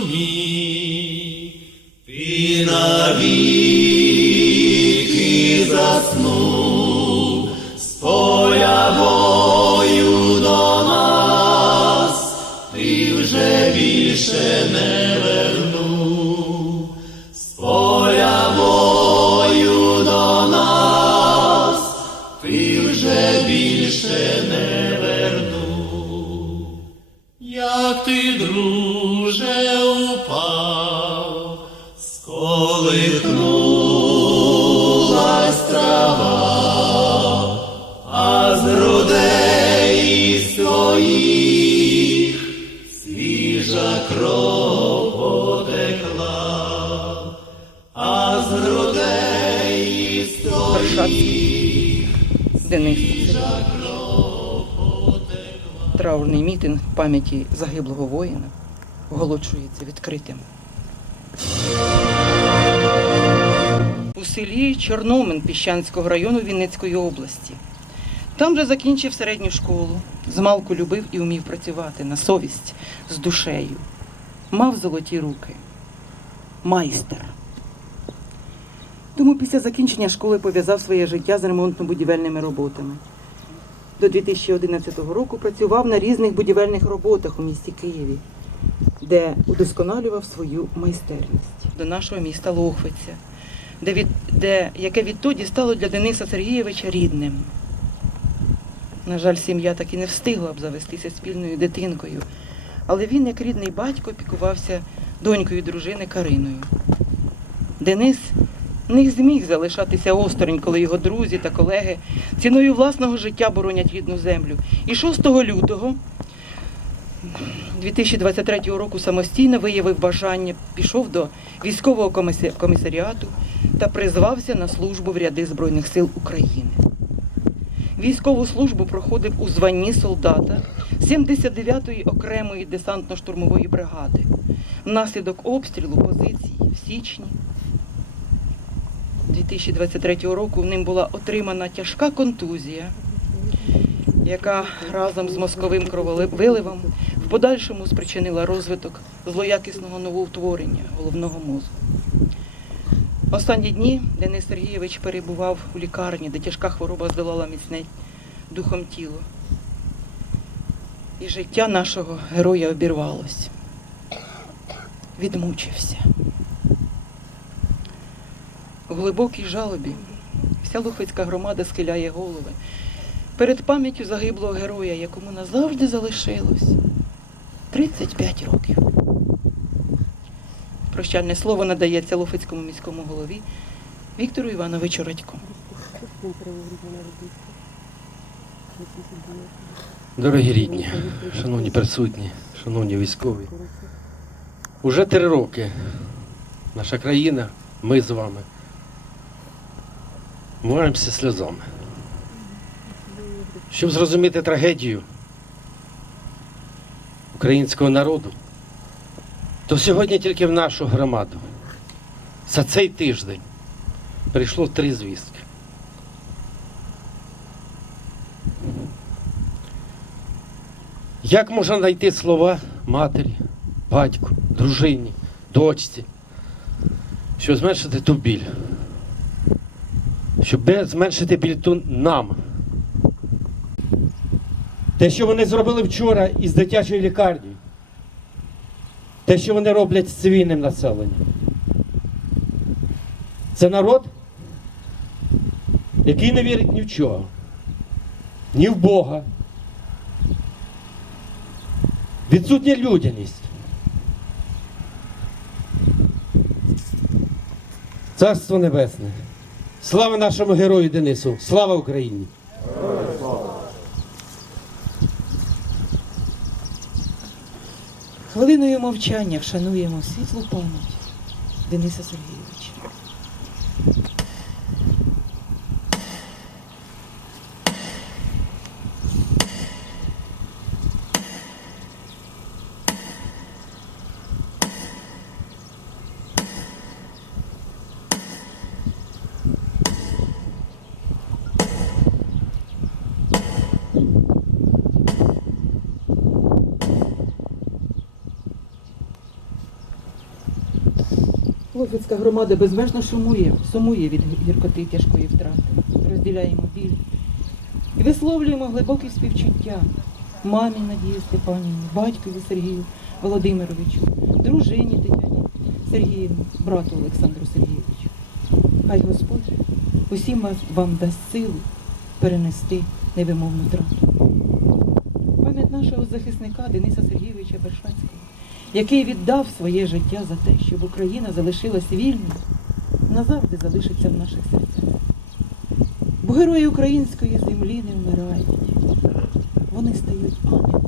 зумій, ти навіки заснув, з поля бою до нас, ти вже більше не вернув, сколихнулась трава, а з грудей своїх свіжа кров потекла, а з грудей своїх Денис. Траурний мітинг в пам'яті загиблого воїна оголошується відкритим. У селі Чорномен Піщанського району Вінницької області. Там же закінчив середню школу, змалку любив і вмів працювати на совість з душею. Мав золоті руки. Майстер. Тому після закінчення школи пов'язав своє життя з ремонтно-будівельними роботами. До 2011 року працював на різних будівельних роботах у місті Києві, де удосконалював свою майстерність. До нашого міста Лохвиця, де від, де, яке відтоді стало для Дениса Сергійовича рідним. На жаль, сім'я так і не встигла б завестися спільною дитинкою, але він, як рідний батько, пікувався донькою дружини Кариною. Денис не зміг залишатися осторонь, коли його друзі та колеги ціною власного життя боронять рідну землю. І 6 лютого 2023 року самостійно виявив бажання, пішов до військового комісаріату та призвався на службу в ряди Збройних сил України. Військову службу проходив у званні солдата 79-ї окремої десантно-штурмової бригади. Внаслідок обстрілу позицій в січні 2023 року ним була отримана тяжка контузія, яка разом з мозковим крововиливом в подальшому спричинила розвиток злоякісного новоутворення головного мозку. Останні дні Денис Сергійович перебував у лікарні, де тяжка хвороба здолала міцне духом тіло. І життя нашого героя обірвалось. Відмучився. У глибокій жалобі вся Лухвицька громада схиляє голови перед пам'яттю загиблого героя, якому назавжди залишилось 35 років. Прощальне слово надається Лухвицькому міському голові Віктору Івановичу Радько. Дорогі рідні, шановні присутні, шановні військові, уже три роки наша країна, ми з вами, моримося сльозами. Щоб зрозуміти трагедію українського народу, то сьогодні тільки в нашу громаду за цей тиждень прийшло три звістки. Як можна знайти слова матері, батьку, дружині, дочці, щоб зменшити ту біль? Щоб зменшити біль ту нам. Те, що вони зробили вчора із дитячої лікарні, те, що вони роблять з цивільним населенням. Це народ, який не вірить ні в чого, ні в Бога, Відсутня людяність. Царство Небесне. Слава нашому герою Денису! Слава Україні! Хвилиною мовчання вшануємо світлу пам'ять Дениса Сергійовича. Лохвицька громада безмежно шумує, сумує від гіркоти тяжкої втрати. Розділяємо біль і висловлюємо глибоке співчуття мамі Надії Степанівні, батькові Сергію Володимировичу, дружині Тетяні Сергіївні, брату Олександру Сергійовичу. Хай Господь усім вам дасть силу перенести невимовну втрату. Пам'ять нашого захисника Дениса Сергійовича Бершацького, який віддав своє життя за те, щоб Україна залишилась вільною, назавжди залишиться в наших серцях. Бо герої української землі не вмирають. Вони стають ангелами.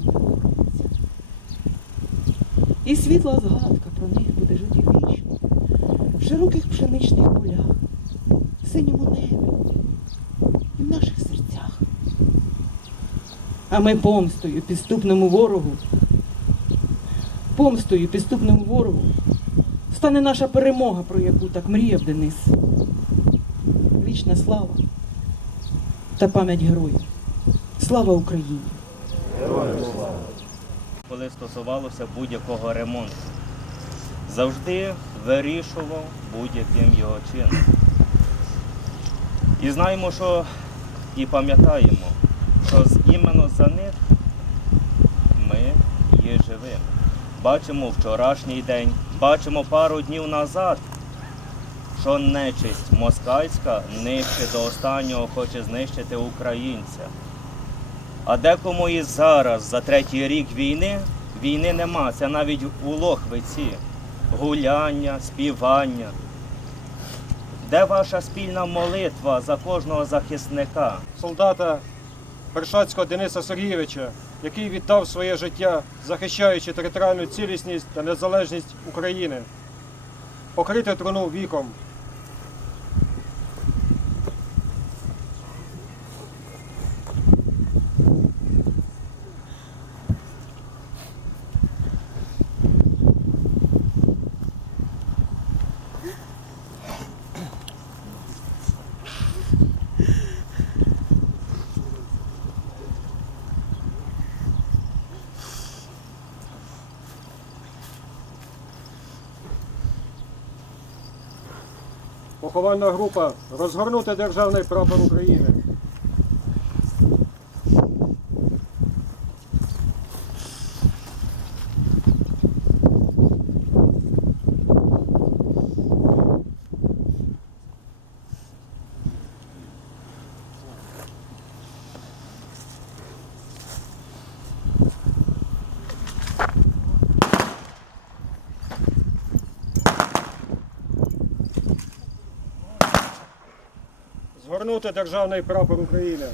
І світла згадка про них буде жити вічно в широких пшеничних полях, в синьому небі і в наших серцях. А ми помстою підступному ворогу, помстою підступному ворогу стане наша перемога, про яку так мріяв Денис. Вічна слава та пам'ять героїв. Слава Україні! Героям слава! коли стосувалося будь-якого ремонту. Завжди вирішував будь-яким його чином. І знаємо, що і пам'ятаємо, що іменно за них Бачимо вчорашній день, бачимо пару днів назад, що нечисть москальська нищить до останнього хоче знищити українця. А декому і зараз, за третій рік війни, війни нема. Це навіть у Лохвиці. Гуляння, співання. Де ваша спільна молитва за кожного захисника? солдата Бершацького Дениса Сергійовича, який віддав своє життя, захищаючи територіальну цілісність та незалежність України, покрити труну віком. Поховальна група розгорнути державний прапор України. Згорнути державний прапор України.